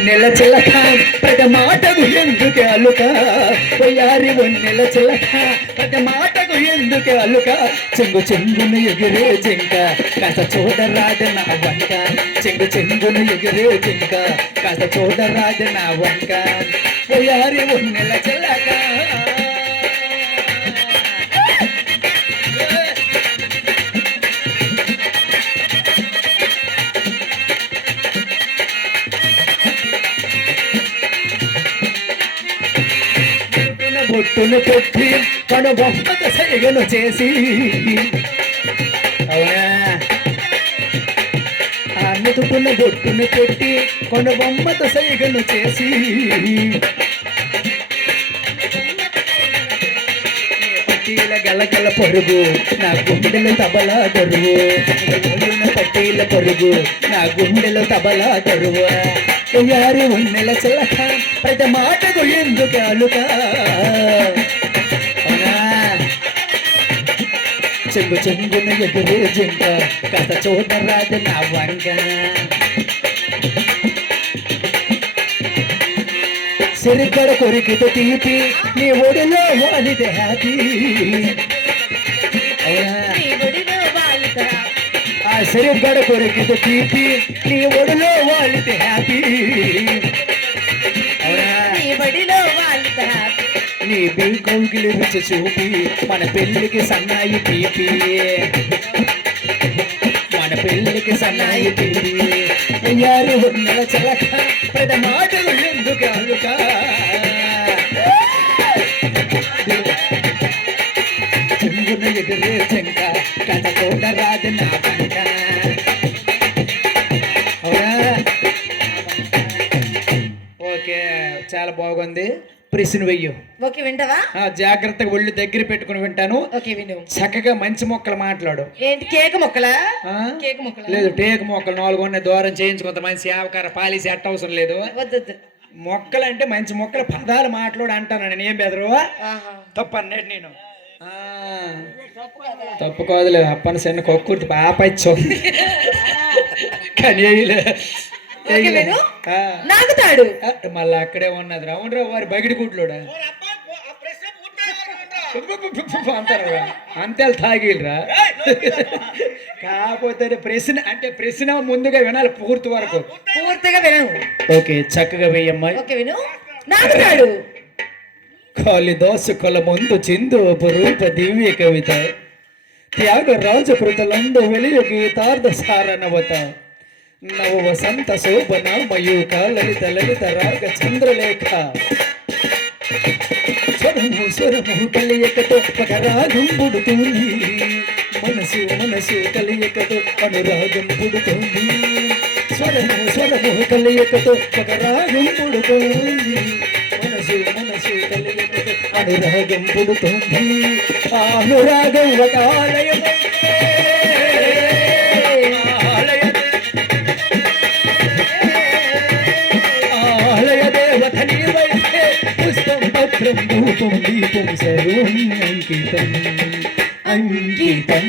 ఒన్నెల చిలక ప్రతి మాటకు ఎందుకే అలుక వయ్యారి ఒన్నెల చిలక ప్రతి మాటకు ఎందుకే అలుక చెంగు చెంగును ఎగిరే జింక కాస్త చూడరాదు నా వంక చెంగు చెంగును ఎగిరే జింక కాస్త చూడరాదు నా వంక వయ్యారి ఒన్నెల చిలక బొట్టును పెట్టి తను బొమ్మత సైగను చేసి అవునా అన్నుతున్న బొట్టును పెట్టి కొను బొమ్మత సైగను చేసి పట్టీల గలగల పరుగు నా గుండెలు తబలా దరువు పట్టీల పరుగు నా గుండెలు తబలా దరువు యారి ఉన్నెల చిలక ప్రతి మాటకు ఎందుకు అలుక చెంగు చెంగున ఎదురే జింక కథ చూడరాదు నా వంక సిరిగడ కొరికితో తీపి నీ ఒడిలో వాలితే హ్యాపీ ఆ సిరిగడ కొరికితో తీపి నీ ఒడిలో వాలితే హ్యాపీ నీ బిల్కౌగిలి రుచి చూపి మన పెళ్ళికి సన్నాయి పీపి మన పెళ్ళికి సన్నాయి పీపి యారు ఉన్నల చలక ప్రతి మాటలు ఎందుకు అలుక చెంగున ఎదురే చెంక కథ చూడరాదు నా పంట ఓకే చాలా బాగుంది ప్రశ్న వెయ్యు ఓకే వింటావా జాగ్రత్తగా ఒళ్ళు దగ్గర పెట్టుకుని వింటాను ఓకే విను చక్కగా మంచి మొక్కలు మాట్లాడు ఏంటి కేక్ మొక్కలా కేక్ మొక్కలా లేదు టేక్ మొక్కలు 4 ఉన్నాయి దూరం చేయించుకుంత మంచి సేవకార పాలిసి అట్ట అవసరం లేదు వద్దు మొక్కలు అంటే మంచి మొక్కలు పదాలు మాట్లాడు అంటాను నేను ఏం బెదరు తప్పు అన్నట్టు నేను తప్పు కాదులే అప్పని చిన్న కొక్కుర్తి పాపచ్చు కానీ నాకుతాడు మళ్ళీ అక్కడే ఉన్నది రావునరావు వారి బగిడి గుడ్లోడా అంటారు అంతే తాగిలరా కాకపోతే ప్రశ్న అంటే ప్రశ్న ముందుగా వినాలి పూర్తిగా వినను ఓకే చక్కగా వెయ్యమ్మా ఓకే విను నాకుతాడు కాళిదాసు కొల ముందు చిందు రూప దివ్య కవిత త్యాగరాజ కృతలందు వెలియ గీతార్థ సారనవత నవ వసంత శోభన మయూక లలిత లలిత రాగ చంద్రలేఖ స్వరము స్వరము కలియకతో ఒక రాగం పుడుతుంది మనసు మనసు కలియకతో అనురాగం పుడుతుంది స్వరము స్వరము కలియకతో ఒక రాగం పుడుతుంది మనసు మనసు కలియకతో అనురాగం పుడుతుంది ఆ అనురాగం ఒక ఆలయం పుష్పం పత్రం ధూపం దీపం సర్వం అంకితం అంకితం